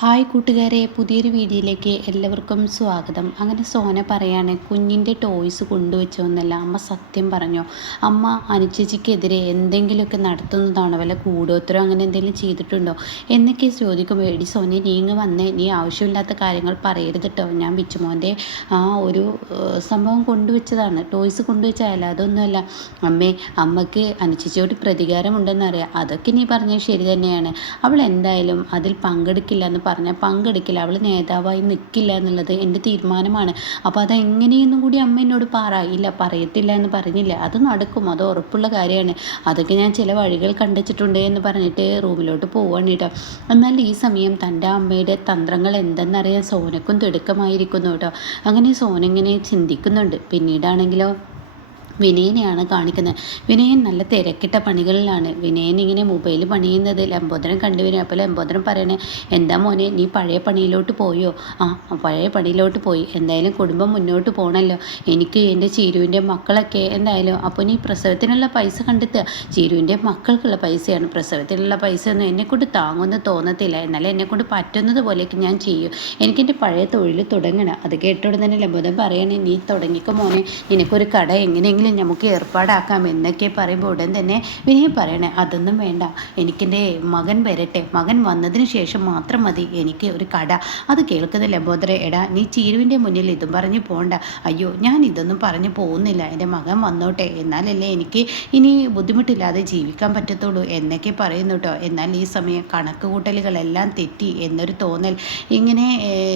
Hi കൂട്ടുകാരെ പുതിയൊരു വീഡിയോയിലേക്ക് എല്ലാവർക്കും സ്വാഗതം. അങ്ങനെ സോന പറയാണ് കുഞ്ഞിന്റെ ടോയ്സ് കൊണ്ടുവച്ചോന്നല്ല അമ്മ സത്യം പറഞ്ഞോ അമ്മ അനുചേച്ചിക്കെതിരെ എന്തെങ്കിലുമൊക്കെ നടത്തുന്നതാണോ? വല്ല കൂടോത്തരോ അങ്ങനെ എന്തെങ്കിലും ചെയ്തിട്ടുണ്ടോ? എന്നൊക്കെ ചോദിക്കുമ്പോൾ എടി സോന നീ ഇങ്ങ് വന്നേ നീ ആവശ്യമില്ലാത്ത കാര്യങ്ങൾ പറയരുത് കേട്ടോ ഞാൻ ബിച്ചുമോന്റെ ആ ഒരു സംഭവം കൊണ്ടുവച്ചതാണ്. ടോയ്സ് കൊണ്ടുവച്ചായാലും അതൊന്നുമല്ല. അമ്മേ അമ്മയ്ക്ക് അനുചേച്ചിയോട് പ്രതികാരമുണ്ടെന്നറിയാം. അതൊക്കെ നീ പറഞ്ഞത് ശരി തന്നെയാണ്. അവൾ എന്തായാലും അതിൽ പങ്കെടുക്കില്ല എന്ന് പറഞ്ഞാൽ പങ്കെടുക്കില്ല. അവൾ നേതാവായി നിൽക്കില്ല എന്നുള്ളത് എന്റെ തീരുമാനമാണ്. അപ്പോൾ അതെങ്ങനെയെന്നും കൂടി അമ്മ എന്നോട് പറ. ഇല്ല പറയത്തില്ല എന്ന് പറഞ്ഞില്ല. അത് നടക്കും. അത് ഉറപ്പുള്ള കാര്യമാണ്. അതൊക്കെ ഞാൻ ചില വഴികൾ കണ്ടിച്ചിട്ടുണ്ട് എന്ന് പറഞ്ഞിട്ട് റൂമിലോട്ട് പോവാണ് കേട്ടോ. എന്നാൽ ഈ സമയം തന്റെ അമ്മയുടെ തന്ത്രങ്ങൾ എന്തെന്നറിയാൻ സോനക്കും തിടുക്കമായിരിക്കുന്നു കേട്ടോ. അങ്ങനെ സോന ഇങ്ങനെ ചിന്തിക്കുന്നുണ്ട്. പിന്നീടാണെങ്കിലോ? വിനയനെയാണ് കാണിക്കുന്നത്. വിനയൻ നല്ല തിരക്കിട്ട പണികളിലാണ്. വിനയൻ ഇങ്ങനെ മൊബൈൽ പണിയുന്നത്. ലംബോദരം കണ്ടുവരും അപ്പോൾ ലംബോദരം പറയണേ എന്താ മോനെ നീ പഴയ പണിയിലോട്ട് പോയോ? ആ പഴയ പണിയിലോട്ട് പോയി. എന്തായാലും കുടുംബം മുന്നോട്ട് പോകണമല്ലോ എനിക്ക് എന്റെ ചീരുവിന്റെ മക്കളൊക്കെ എന്തായാലും അപ്പോൾ നീ പ്രസവത്തിനുള്ള പൈസ കണ്ടെത്തുക. ചീരുവിന്റെ മക്കൾക്കുള്ള പൈസയാണ്. പ്രസവത്തിനുള്ള പൈസ ഒന്നും എന്നെക്കൊണ്ട് താങ്ങുമെന്ന് തോന്നത്തില്ല. എന്നാലും എന്നെക്കൊണ്ട് പറ്റുന്നത് പോലെയൊക്കെ ഞാൻ ചെയ്യും. എനിക്കെന്റെ പഴയ തൊഴിൽ തുടങ്ങണം. അത് കേട്ടോടെ തന്നെ ലംബോദരം പറയണേ നീ തുടങ്ങിക്കോ മോനെ. നിനക്കൊരു കട എങ്ങനെയെങ്കിലും നമുക്ക് ഏർപ്പാടാക്കാം എന്നൊക്കെ പറയുമ്പോൾ ഉടൻ തന്നെ വിനയ പറയണേ അതൊന്നും വേണ്ട. എനിക്കെന്റെ മകൻ വരട്ടെ. മകൻ വന്നതിന് ശേഷം മാത്രം മതി. എനിക്ക് ഒരു കട. അത് കേൾക്കുന്ന ലംബോദര എടാ നീ ചീരുവിന്റെ മുന്നിൽ ഇതും പറഞ്ഞ് പോണ്ട. അയ്യോ ഞാൻ ഇതൊന്നും പറഞ്ഞു പോകുന്നില്ല. എന്റെ മകൻ വന്നോട്ടെ. എന്നാലല്ലേ എനിക്ക് ഇനി ബുദ്ധിമുട്ടില്ലാതെ ജീവിക്കാൻ പറ്റത്തുള്ളൂ എന്നൊക്കെ പറയുന്നു കേട്ടോ. എന്നാൽ ഈ സമയം കണക്ക് കൂട്ടലുകളെല്ലാം തെറ്റി എന്നൊരു തോന്നൽ ഇങ്ങനെ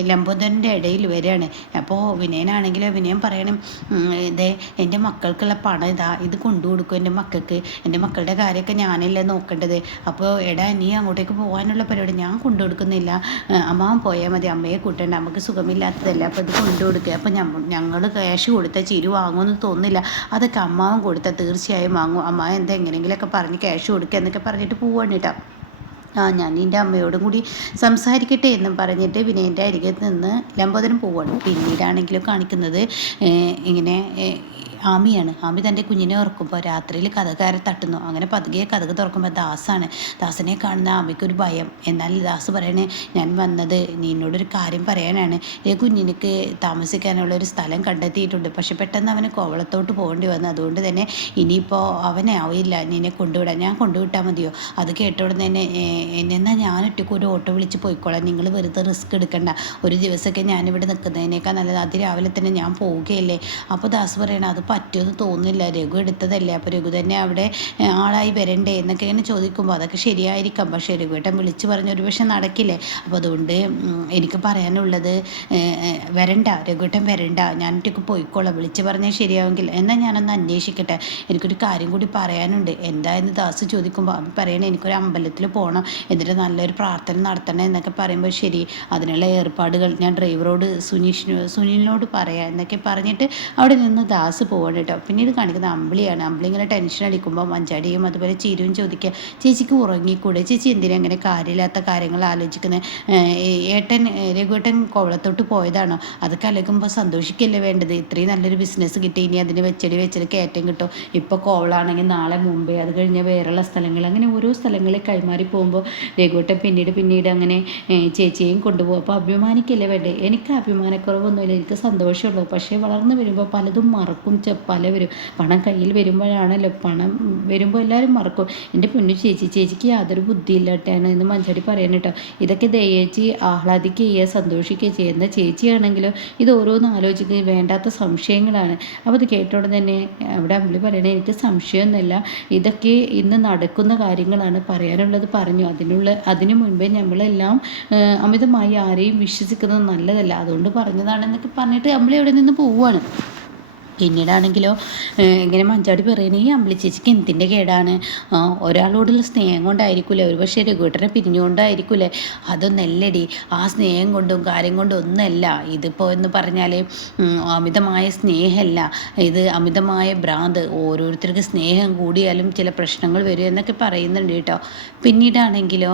ലംബോദരന്റെ ഇടയിൽ വരികയാണ്. അപ്പോൾ വിനയനാണെങ്കിലോ വിനയൻ പറയണം "ഉം, ഇതേ എന്റെ മക്കൾക്കുള്ള പണം ഇതാ ഇത് കൊണ്ടു കൊടുക്കും എന്റെ മക്കൾക്ക്. എന്റെ മക്കളുടെ കാര്യമൊക്കെ ഞാനല്ലേ നോക്കേണ്ടത്. അപ്പോൾ എടാ നീ അങ്ങോട്ടേക്ക് പോകാനുള്ള പരിപാടി ഞാൻ കൊണ്ടു കൊടുക്കുന്നില്ല. അമ്മ അമ്മാവൻ പോയാൽ മതി അമ്മയെ കൂട്ടേണ്ട. നമുക്ക് സുഖമില്ലാത്തതല്ല. അപ്പോൾ ഇത് കൊണ്ടു കൊടുക്കുക അപ്പോൾ ഞങ്ങൾ ക്യാഷ് കൊടുത്താൽ ചിരി വാങ്ങുമെന്ന് തോന്നുന്നില്ല. അതൊക്കെ അമ്മാവൻ കൊടുത്താൽ തീർച്ചയായും വാങ്ങും. അമ്മ എന്താ എങ്ങനെയെങ്കിലുമൊക്കെ പറഞ്ഞ് ക്യാഷ് കൊടുക്കുക എന്നൊക്കെ പറഞ്ഞിട്ട് പോവാണ് കേട്ടോ. ആ ഞാൻ നിന്റെ അമ്മയോടും കൂടി സംസാരിക്കട്ടെ എന്നും പറഞ്ഞിട്ട് വിനയന്റെ അരികത്ത് നിന്ന് ലംബോദരം പോവാണ്. പിന്നീടാണെങ്കിലും കാണിക്കുന്നത് ഇങ്ങനെ ഏഹ്, ഹാമി തന്റെ കുഞ്ഞിനെ ഉറക്കുമ്പോൾ രാത്രിയിൽ കഥകാരെ തട്ടുന്നു. അങ്ങനെ പതുകെ കഥക തുറക്കുമ്പോൾ ദാസാണ്. ദാസനെ കാണുന്ന ഹാമിക്കൊരു ഭയം. എന്നാൽ ദാസ് പറയണേ ഞാൻ വന്നത് നിന്നോടൊരു കാര്യം പറയാനാണ്. ഈ കുഞ്ഞിനിക്ക് താമസിക്കാനുള്ള ഒരു സ്ഥലം കണ്ടെത്തിയിട്ടുണ്ട്. പക്ഷെ പെട്ടെന്ന് അവന് കോവളത്തോട്ട് പോകേണ്ടി വന്നു. അതുകൊണ്ട് തന്നെ ഇനിയിപ്പോൾ അവനെ ആവില്ല നിന്നെ കൊണ്ടുവിടാൻ ഞാൻ കൊണ്ടുവിട്ടാൽ മതിയോ? അത് കേട്ടോടെ തന്നെ എന്നെന്നാൽ ഞാൻ ഒറ്റയ്ക്ക് ഒരു ഓട്ടോ വിളിച്ച് പോയിക്കോളാം. നിങ്ങൾ വെറുതെ റിസ്ക് എടുക്കണ്ട. ഒരു ദിവസമൊക്കെ ഞാനിവിടെ നിൽക്കുന്നതിനേക്കാൾ നല്ലത് അതിരാവിലെ തന്നെ ഞാൻ പോവുകയല്ലേ? അപ്പോൾ ദാസ് പറയണം അത് പറ്റുമെന്ന് തോന്നുന്നില്ല. രഘു എടുത്തതല്ലേ? അപ്പോൾ രഘു തന്നെ അവിടെ ആളായി വരണ്ടേ എന്നൊക്കെ ഇങ്ങനെ ചോദിക്കുമ്പോൾ അതൊക്കെ ശരിയായിരിക്കാം. പക്ഷേ രഘുവേട്ടൻ വിളിച്ചു പറഞ്ഞ ഒരു പക്ഷേ നടക്കില്ലേ? അപ്പോൾ അതുകൊണ്ട് എനിക്ക് പറയാനുള്ളത് വരണ്ട രഘുവേട്ടൻ വരണ്ട. ഞാൻ ഒറ്റയ്ക്ക് പോയിക്കോളാം. വിളിച്ച് പറഞ്ഞാൽ ശരിയാവെങ്കിൽ. എന്നാൽ ഞാനൊന്ന് അന്വേഷിക്കട്ടെ. എനിക്കൊരു കാര്യം കൂടി പറയാനുണ്ട്. എന്താ എന്ന് ദാസ് ചോദിക്കുമ്പോൾ അവൻ പറയണേ എനിക്കൊരു അമ്പലത്തിൽ പോകണം എന്നിട്ട് നല്ലൊരു പ്രാർത്ഥന നടത്തണം എന്നൊക്കെ പറയുമ്പോൾ ശരി. അതിനുള്ള ഏർപ്പാടുകൾ ഞാൻ ഡ്രൈവറോട് സുനീഷിനോ സുനിലിനോട് പറയാം എന്നൊക്കെ പറഞ്ഞിട്ട് അവിടെ നിന്ന് ദാസ് പോവാണ് കേട്ടോ ഇത് കാണിക്കുന്ന അമ്പിളിയാണ്. അമ്പിളി ഇങ്ങനെ ടെൻഷൻ അടിക്കുമ്പോൾ മഞ്ചാടിയും അതുപോലെ ചിരുവും ചോദിക്കുക ചേച്ചിക്ക് ഉറങ്ങിക്കൂടെ? ചേച്ചി എന്തിനാ ഇങ്ങനെ കാര്യമില്ലാത്ത കാര്യങ്ങൾ ആലോചിക്കുന്നത് ഏട്ടൻ രഘുവേട്ടൻ കോവളത്തോട്ട് പോയതാണോ? അതൊക്കെ അലകുമ്പോൾ സന്തോഷിക്കല്ലേ വേണ്ടത്? ഇത്രയും നല്ലൊരു ബിസിനസ് കിട്ടി. ഇനി അതിന് വെച്ചടി വെച്ചടി കയറ്റം കിട്ടും. ഇപ്പോൾ കോവളാണെങ്കിൽ നാളെ മുമ്പേ അത് കഴിഞ്ഞ് വേറെയുള്ള സ്ഥലങ്ങൾ. അങ്ങനെ ഓരോ സ്ഥലങ്ങളിൽ കൈമാറി പോകുമ്പോൾ രഘുവേട്ടൻ പിന്നീട് പിന്നീട് അങ്ങനെ ചേച്ചിയെയും കൊണ്ടുപോകും. അപ്പോൾ അഭിമാനിക്കല്ലേ വേണ്ടേ? എനിക്ക് അഭിമാനക്കുറവൊന്നുമില്ല. എനിക്ക് സന്തോഷമുള്ളൂ. പക്ഷേ വളർന്നു വരുമ്പോൾ പലതും മറക്കും. പലവരും. പണം കയ്യിൽ വരുമ്പോഴാണല്ലോ പണം വരുമ്പോൾ എല്ലാവരും മറക്കും. എന്റെ പൊന്നു ചേച്ചി ചേച്ചിക്ക് യാതൊരു ബുദ്ധിയില്ലാട്ടാണ് എന്ന് മഞ്ചാടി പറയാൻ കേട്ടോ. ഇതൊക്കെ ദയേച്ചി ആഹ്ലാദിക്കുക സന്തോഷിക്കുക ചെയ്യുന്ന ചേച്ചിയാണെങ്കിലോ ഇത് ഓരോന്ന് ആലോചിക്കുക വേണ്ടാത്ത സംശയങ്ങളാണ്. അപ്പോൾ അത് കേട്ടോടെ തന്നെ അവിടെ അമ്പിളി പറയണേ എനിക്ക് സംശയമൊന്നുമില്ല. ഇതൊക്കെ ഇന്ന് നടക്കുന്ന കാര്യങ്ങളാണ് പറയാനുള്ളത് പറഞ്ഞു. അതിനുള്ള അതിനു മുൻപേ നമ്മളെല്ലാം അമിതമായി ആരെയും വിശ്വസിക്കുന്നത് നല്ലതല്ല. അതുകൊണ്ട് പറഞ്ഞതാണെന്നൊക്കെ പറഞ്ഞിട്ട് അമ്പിളി അവിടെ നിന്ന് പോവുകയാണ് പിന്നീടാണെങ്കിലോ ഇങ്ങനെ മഞ്ചാടി പറയുന്നത് ഈ അമ്പിളി ചേച്ചിക്ക് എന്തിന്റെ കേടാണ്? ഒരാളോടുള്ള സ്നേഹം കൊണ്ടായിരിക്കൂലേ? ഒരു പക്ഷേ രഘുവേട്ടനെ അതൊന്നല്ലടി. ആ സ്നേഹം കൊണ്ടും കാര്യം കൊണ്ടും ഒന്നല്ല. ഇതിപ്പോൾ എന്ന് പറഞ്ഞാൽ അമിതമായ സ്നേഹമല്ല ഇത് അമിതമായ ഭ്രാന്ത്. ഓരോരുത്തർക്ക് സ്നേഹം കൂടിയാലും ചില പ്രശ്നങ്ങൾ വരും എന്നൊക്കെ പറയുന്നുണ്ട് കേട്ടോ. പിന്നീടാണെങ്കിലോ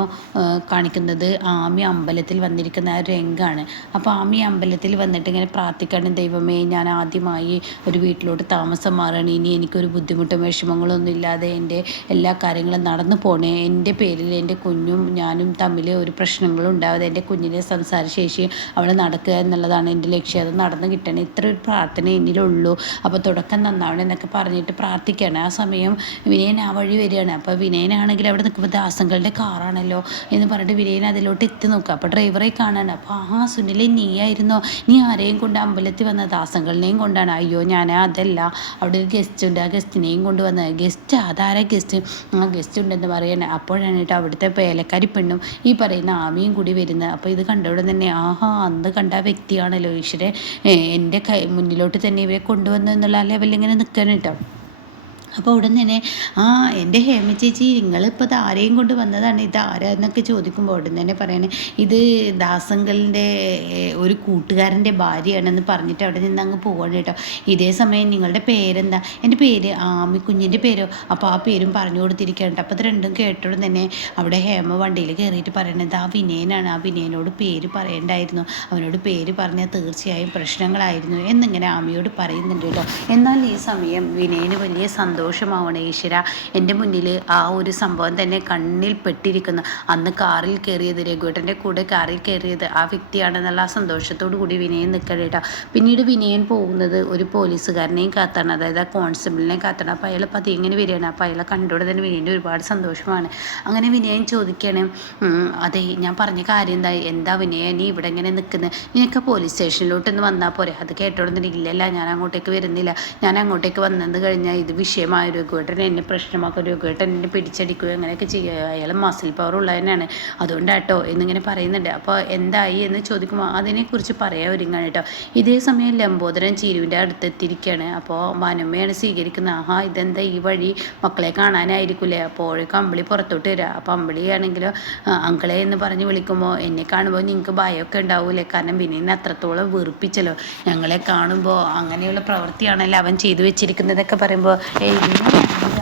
കാണിക്കുന്നത് ആമി അമ്പലത്തിൽ വന്നിരിക്കുന്ന ആ രംഗാണ്. അപ്പോൾ ആമി അമ്പലത്തിൽ വന്നിട്ട് ഇങ്ങനെ പ്രാർത്ഥിക്കണം ദൈവമേ ഞാൻ ആദ്യമായി ഒരു വീട്ടിലോട്ട് താമസം മാറണം ഇനി എനിക്കൊരു ബുദ്ധിമുട്ടും വിഷമങ്ങളൊന്നും ഇല്ലാതെ എന്റെ എല്ലാ കാര്യങ്ങളും നടന്നു പോണേ. എന്റെ പേരിൽ എന്റെ കുഞ്ഞും ഞാനും തമ്മിൽ ഒരു പ്രശ്നങ്ങളും ഉണ്ടാവാതെ എന്റെ കുഞ്ഞിന്റെ സംസാരശേഷി അവിടെ നടക്കുക എന്നുള്ളതാണ് എന്റെ ലക്ഷ്യം. അത് നടന്നു കിട്ടണേ. ഇത്ര ഒരു പ്രാർത്ഥന എന്നിലുള്ളൂ. അപ്പോൾ തുടക്കം നന്നാവണം എന്നൊക്കെ പറഞ്ഞിട്ട് പ്രാർത്ഥിക്കുകയാണ് ആ സമയം വിനയൻ ആ വഴി വരികയാണ്. അപ്പോൾ വിനയനാണെങ്കിൽ അവിടെ നിൽക്കുമ്പോൾ ദാസങ്ങളുടെ കാറാണല്ലോ എന്ന് പറഞ്ഞിട്ട് വിനയൻ അതിലോട്ട് എത്തി നോക്കുക. അപ്പോൾ ഡ്രൈവറെ കാണാണ്. അപ്പോൾ ആ സുനിലെ നീയായിരുന്നോ? നീ ആരെയും കൊണ്ട് അമ്പലത്തിൽ വന്ന ദാസങ്ങളിനെയും കൊണ്ടാണ്? അയ്യോ ഞാൻ അതല്ല. അവിടെ ഒരു ഗസ്റ്റ് ഉണ്ട്. ആ ഗസ്റ്റിനെയും കൊണ്ടുവന്ന. ഗസ്റ്റ് അതാരാ ഗസ്റ്റ് ആ ഗസ്റ്റ് ഉണ്ടെന്ന് പറയണേ. അപ്പോഴാണ് കേട്ടോ അവിടുത്തെ പേലക്കാരി പെണ്ണും ഈ പറയുന്ന ആമിയും കൂടി വരുന്നത്. അപ്പോൾ ഇത് കണ്ടവിടെ തന്നെ ആഹാ അന്ന് കണ്ട വ്യക്തിയാണല്ലോ ഈശ്വരെ. എന്റെ കൈ മുന്നിലോട്ട് തന്നെ ഇവരെ കൊണ്ടുവന്നു എന്നുള്ള ലെവലിൽ ഇങ്ങനെ നിൽക്കണം കേട്ടോ. അപ്പോൾ ഉടൻ തന്നെ ആ എന്റെ ഹേമ ചേച്ചി നിങ്ങളിപ്പോൾ ഇത് ആരെയും കൊണ്ട് വന്നതാണ്? ഇത് ആരാന്നൊക്കെ ചോദിക്കുമ്പോൾ ഉടൻ തന്നെ പറയണേ ഇത് ദാസങ്കലിന്റെ ഒരു കൂട്ടുകാരന്റെ ഭാര്യയാണെന്ന് പറഞ്ഞിട്ട് അവിടെ നിന്ന് അങ്ങ് പോകണം കേട്ടോ. ഇതേ സമയം നിങ്ങളുടെ പേരെന്താ? എന്റെ പേര് ആമി കുഞ്ഞിന്റെ പേരോ? അപ്പോൾ ആ പേരും പറഞ്ഞു കൊടുത്തിരിക്കുകയാണ് അപ്പോൾ ഇത് രണ്ടും കേട്ടോടും തന്നെ അവിടെ ഹേമ വണ്ടിയിൽ കയറിയിട്ട് പറയണത് ആ വിനയനാണ്. ആ വിനയനോട് പേര് പറയണ്ടായിരുന്നു. അവനോട് പേര് പറഞ്ഞാൽ തീർച്ചയായും പ്രശ്നങ്ങളായിരുന്നു എന്നിങ്ങനെ ആമിയോട് പറയുന്നുണ്ട് കേട്ടോ. എന്നാൽ ഈ സമയം വിനയന് വലിയ സന്തോഷം സന്തോഷമാവണം ഈശ്വര. എന്റെ മുന്നിൽ ആ ഒരു സംഭവം തന്നെ കണ്ണിൽ പെട്ടിരിക്കുന്നു. അന്ന് കാറിൽ കയറിയത് രഘുവേട്ടന്റെ കൂടെ കാറിൽ കയറിയത് ആ വ്യക്തിയാണെന്നുള്ള ആ സന്തോഷത്തോടു കൂടി വിനയൻ നിൽക്കണം പിന്നീട് വിനയൻ പോകുന്നത് ഒരു പോലീസുകാരനെയും കാത്താണ്. അതായത് ആ കോൺസ്റ്റബിളിനെ കാത്താണ്. അപ്പോൾ അയാൾ പതി ഇങ്ങനെ വരികയാണ്? അപ്പോൾ അയാളെ കണ്ടോടെ തന്നെ വിനയന്റെ ഒരുപാട് സന്തോഷമാണ്. അങ്ങനെ വിനയൻ ചോദിക്കുകയാണ് അതെ ഞാൻ പറഞ്ഞ കാര്യം എന്താ എന്താ വിനയ? നീ ഇവിടെ ഇങ്ങനെ നിൽക്കുന്നത് നിനക്ക് പോലീസ് സ്റ്റേഷനിലോട്ടൊന്ന് വന്നാൽ പോരെ. അത് കേട്ടോടെ ഇല്ലല്ല. ഞാൻ അങ്ങോട്ടേക്ക് വരുന്നില്ല. ഞാൻ അങ്ങോട്ടേക്ക് വന്നത് കഴിഞ്ഞാൽ ഇത് വിഷയം പ്രശ്നമായ രഘുവേട്ടൻ എന്നെ ഒരു രഘുവേട്ടൻ എന്നെ പിടിച്ചടിക്കുകയോ അങ്ങനെയൊക്കെ ചെയ്യുക. അയാൾ മസിൽ പവർ ഉള്ളതിനാണ് അതുകൊണ്ടാട്ടോ എന്നിങ്ങനെ പറയുന്നുണ്ട്. അപ്പോൾ എന്തായി എന്ന് ചോദിക്കുമ്പോൾ അതിനെക്കുറിച്ച് പറയാൻ ഒരുങ്ങാണ് കേട്ടോ ഇതേ സമയം ലംബോദരൻ ചീരുവിന്റെ അടുത്തെത്തിയിരിക്കുകയാണ് അപ്പോൾ വനമ്മയാണ് സ്വീകരിക്കുന്നത്. ആഹാ ഇതെന്താ ഈ വഴി? മക്കളെ കാണാനായിരിക്കില്ലേ അപ്പോഴേക്കും അമ്പിളി പുറത്തോട്ട് വരിക അപ്പോൾ അമ്പിളിയാണെങ്കിലോ അങ്കളെ എന്ന് പറഞ്ഞ് വിളിക്കുമ്പോൾ എന്നെ കാണുമ്പോൾ നിങ്ങൾക്ക് ഭയമൊക്കെ ഉണ്ടാവൂലേ? കാരണം പിന്നെ അത്രത്തോളം വെറുപ്പിച്ചല്ലോ. ഞങ്ങളെ കാണുമ്പോൾ അങ്ങനെയുള്ള പ്രവൃത്തിയാണല്ലോ അവൻ ചെയ്തു വെച്ചിരിക്കുന്നതൊക്കെ പറയുമ്പോൾ ഏയ്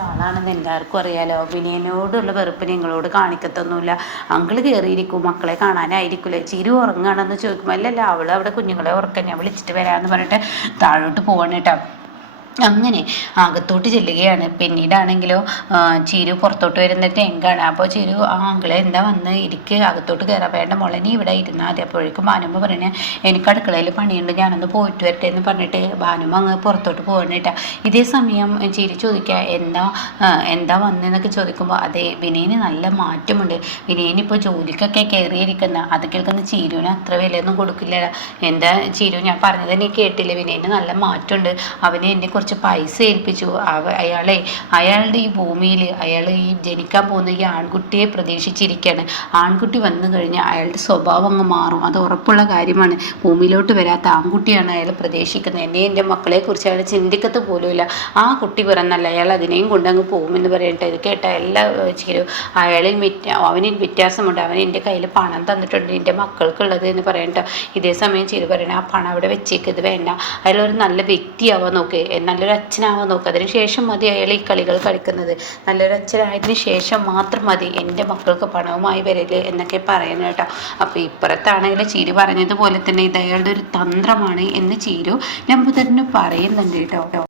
ആളാണെന്ന് എല്ലാവർക്കും അറിയാലോ. വിനയനോടുള്ള വെറുപ്പ് നിങ്ങളോട് കാണിക്കത്തൊന്നുമില്ല. അങ്കിൾ കയറിയിരിക്കും മക്കളെ കാണാനായിരിക്കില്ലേ ചിരി ഉറങ്ങുകയാണെന്ന് ചോദിക്കുമ്പോൾ അല്ലല്ല അവൾ അവിടെ കുഞ്ഞുങ്ങളെ ഉറക്കാൻ ഞാൻ വിളിച്ചിട്ട് വരാമെന്ന് പറഞ്ഞിട്ട് താഴോട്ട് പോവാണ് കേട്ടോ. അങ്ങനെ അകത്തോട്ട് ചെല്ലുകയാണ്. പിന്നീടാണെങ്കിലോ ചിരു പുറത്തോട്ട് വരുന്ന ടെങ്കാണ് അപ്പോൾ ചിരു ആ അങ്കിളെ എന്താ വന്ന്? ഇരിക്ക് അകത്തോട്ട് കയറാൻ വേണ്ട മുളനി ഇവിടെ ഇരുന്നാൽ മതി. അപ്പോഴേക്കും ഭാനുമ്മ പറഞ്ഞ എനിക്ക് അടുക്കളയിൽ പണിയുണ്ട്. ഞാനൊന്ന് പോയിട്ട് വരട്ടെ എന്ന് പറഞ്ഞിട്ട് ഭാനുമ്മ അങ്ങ് പുറത്തോട്ട് പോകണിട്ട ഇതേ സമയം ചിരി ചോദിക്കുക എന്താ എന്താ വന്നതെന്നൊക്കെ ചോദിക്കുമ്പോൾ അതെ വിനയന് നല്ല മാറ്റമുണ്ട്. വിനയന് ഇപ്പോൾ ജോലിക്കൊക്കെ കയറിയിരിക്കുന്ന. അത് കേൾക്കുന്ന ചീരുവിന് അത്ര വിലയൊന്നും കൊടുക്കില്ല എന്താ ചീരു ഞാൻ പറഞ്ഞത് തന്നെ കേട്ടില്ല? വിനയന് നല്ല മാറ്റമുണ്ട്. അവനെ എന്നെ കുറച്ച് പൈസ ഏൽപ്പിച്ചു. അയാളെ അയാളുടെ ഈ ഭൂമിയിൽ അയാൾ ഈ ജനിക്കാൻ പോകുന്ന ഈ ആൺകുട്ടിയെ പ്രതീക്ഷിച്ചിരിക്കുകയാണ്. ആൺകുട്ടി വന്നു കഴിഞ്ഞാൽ അയാളുടെ സ്വഭാവം അങ്ങ് മാറും. അത് ഉറപ്പുള്ള കാര്യമാണ്. ഭൂമിയിലോട്ട് വരാത്ത ആൺകുട്ടിയാണ് അയാൾ പ്രതീക്ഷിക്കുന്നത്. എന്നെ എന്റെ മക്കളെ കുറിച്ച് അയാൾ ചിന്തിക്കത്ത് പോലുമില്ല. ആ കുട്ടി പിറന്നല്ല അയാൾ അതിനെയും കൊണ്ടങ്ങ് പോകുമെന്ന് പറയട്ടെ. ഇത് കേട്ട എല്ലാ ചേരും അയാളിൽ അവനിൽ വ്യത്യാസമുണ്ട്. അവൻ എന്റെ കയ്യിൽ പണം തന്നിട്ടുണ്ട്. എന്റെ മക്കൾക്കുള്ളത് എന്ന് പറയണ്ട. ഇതേ സമയം ചെയ്ത് പറയണ ആ പണം അവിടെ വെച്ചേക്ക്. ഇത് വേണ്ട. ഒരു നല്ല വ്യക്തിയാവാൻ നോക്ക്. എന്നാൽ നല്ലൊരു അച്ഛനാവാൻ നോക്കുക അതിന് ശേഷം മതി അയാൾ ഈ കളികൾ കളിക്കുന്നത്. നല്ലൊരു അച്ഛനായതിനു ശേഷം മാത്രം മതി എന്റെ മക്കൾക്ക് പണവുമായി വരൽ എന്നൊക്കെ പറയുന്നത് കേട്ടോ. അപ്പോൾ ഇപ്പുറത്താണെങ്കിൽ ചീരു പറഞ്ഞതുപോലെ തന്നെ ഇത് അയാളുടെ ഒരു തന്ത്രമാണ് എന്ന് ചീരു നമ്പൂതരന് പറയുന്നുണ്ട് കേട്ടോ.